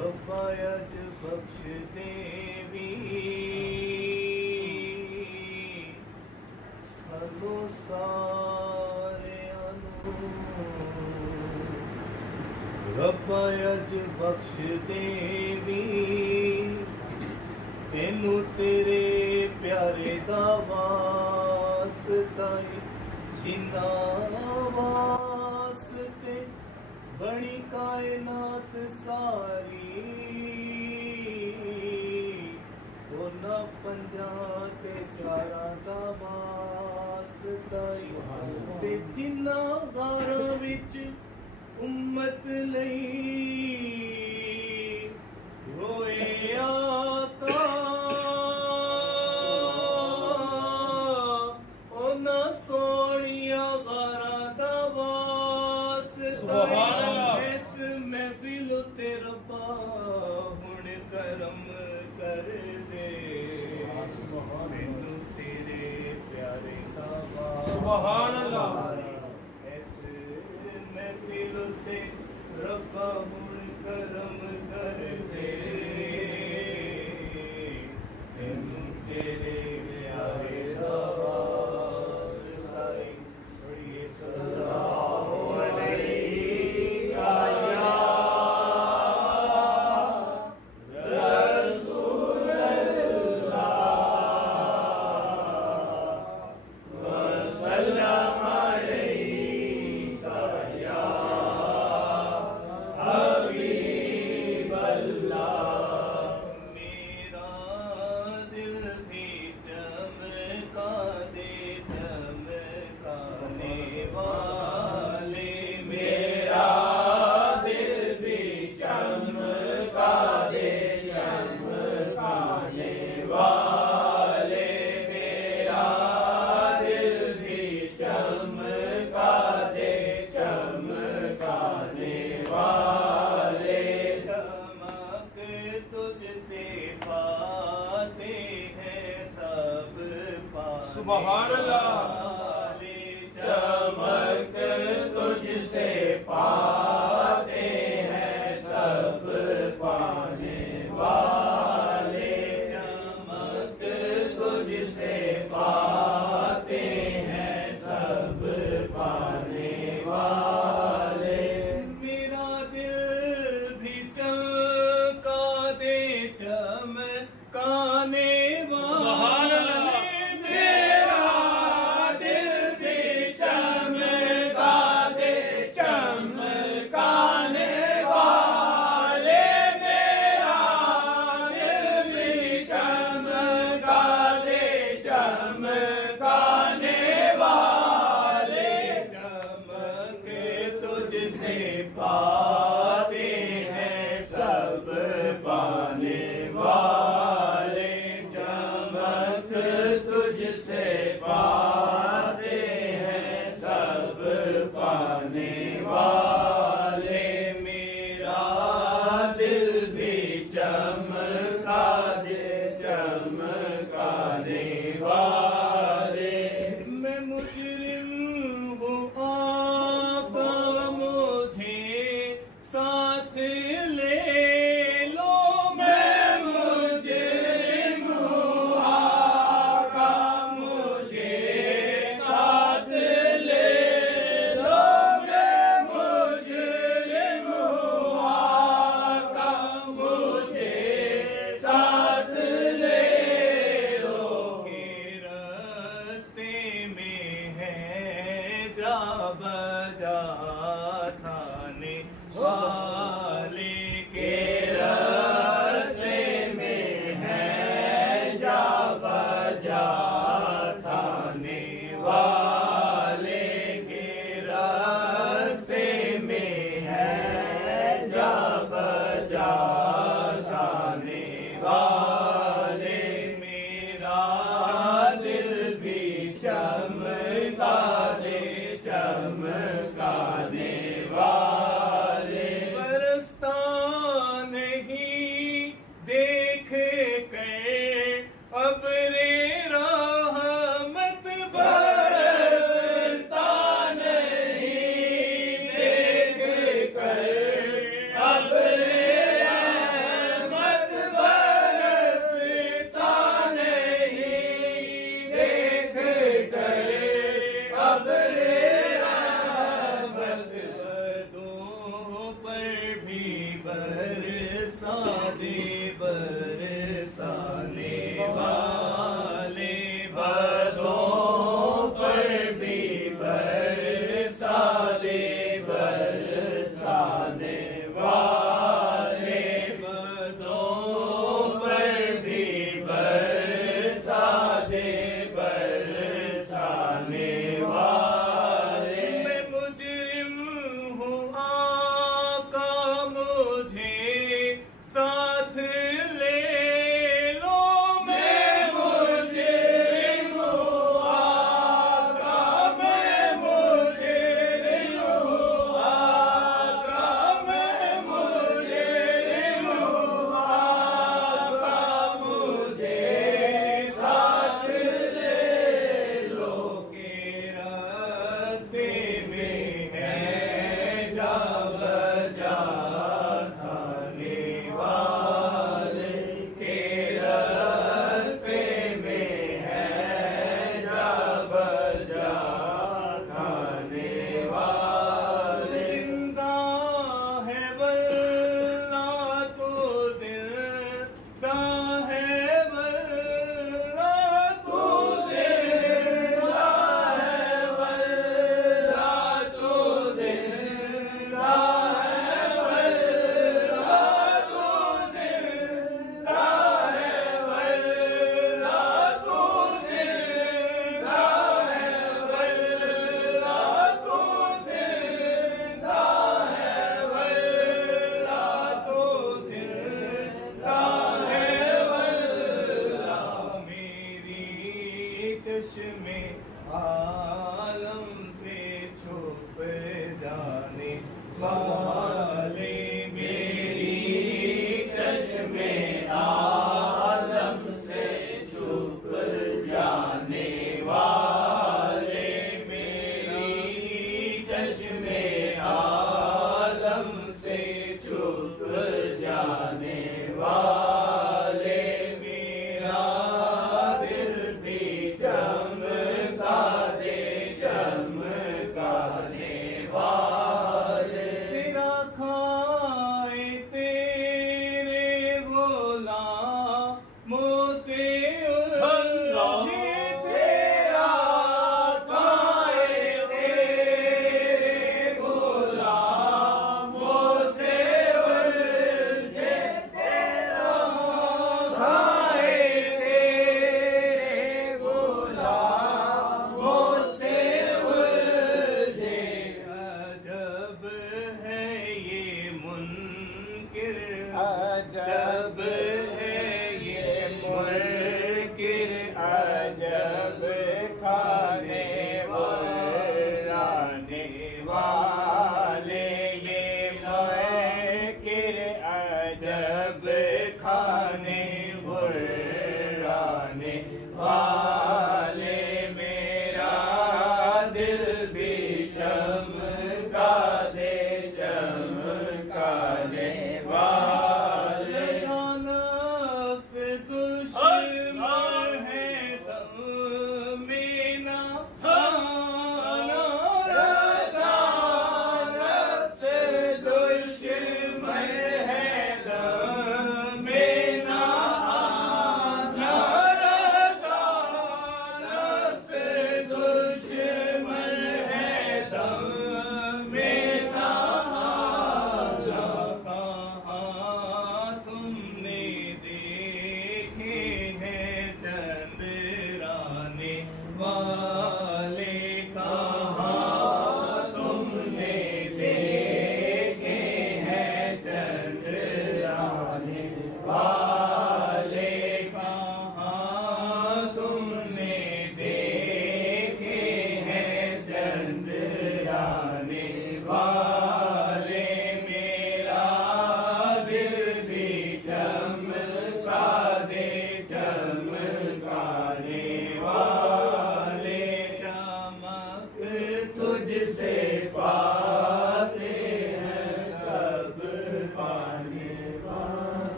रब्बायज बख्श देवी सलो सारियां नूं रब्बायज बख्श देवी तेनू तेरे प्यारे दा वास्ता जिंदा वास्ते बड़ी कायनात सारी ओना पंजा ते चारा दा वास्ता ते जिन्ना गारां विच उम्मत लई रोए आका ओना सोनिया गारां दा वास्ता इस महफिल ते रब्बा हुण करम कर दे मैनू तेरे प्यारे दा सुभान अल्लाह इस महफिल ते रब्बा हुण करम कर दे मैनू तेरे प्यारे दा वास्ता पढ़िए सल्लल्लाहु अलैका या रसूल अल्लाह वसल्लम अलैका या हबीब अल्लाह मेरा दिल भी चमका दे चमकाने वाले मेरा दिल भी चमका दे चमकाने वाले मेरा दिल भी चमका दे चमकाने वाले चमक तुझसे पाते हैं सब पाने सुभान अल्लाह वाले चमक तुझसे पाते हैं सब पाने वाले चमक तुझसे पाते हैं सब पाने वाले मेरा दिल भी चमका दे चमकाने सुभान अल्लाह। वाले मेरा दिल भी चमका दे चमकाने वाले मेरा दिल भी चमका दे चमकाने वाले चमक तुझसे पाते हैं सब पाने वाले चमक तुझसे पाते हैं सब पाने वाले मेरा दिल भी चमका दे चमकाने वाले मैं मुजरिम हूँ आका मुझे बरसा दे बरसाने वाले बदों पर भी बरसा दे बरसाने वाले बदों पर भी बरसा दे बरसाने वाले। मैं मुजरिम हूँ आका मुझे साथ ले लो। मैं मुजरिम हूँ आका, मैं मुजरिम हूँ आका, मैं मुजरिम हूँ आका, मुझे साथ ले लो। के रास्ते में है जा बजा थाने वाले, के रास्ते में है जा बजा थाने वाले। जिंदा है वल्ला तो जिंदा है वल्ला तो जिंदा है वल्ला तो जिंदा है वल्ला तो जिंदा है वल्ला तो जिंदा है वल्ला तो जिंदा है वल्ला तो जिंदा है वल्ला। मेरी चश्मे आलम से छुप जाने वाले, मेरी चश्मे आलम से छुप जाने वाले, मेरी चश्मे आलम से छुप जाने वाले। मेरा दिल भी चमका दे चमकाने वाले। तेरा खाए तेरे गुलामों से उलझे, तेरा खाए तेरे गुलामों से उलझे, तेरा खाए तेरे गुलामों से उलझे। अजब है ये मुनकिर, अजब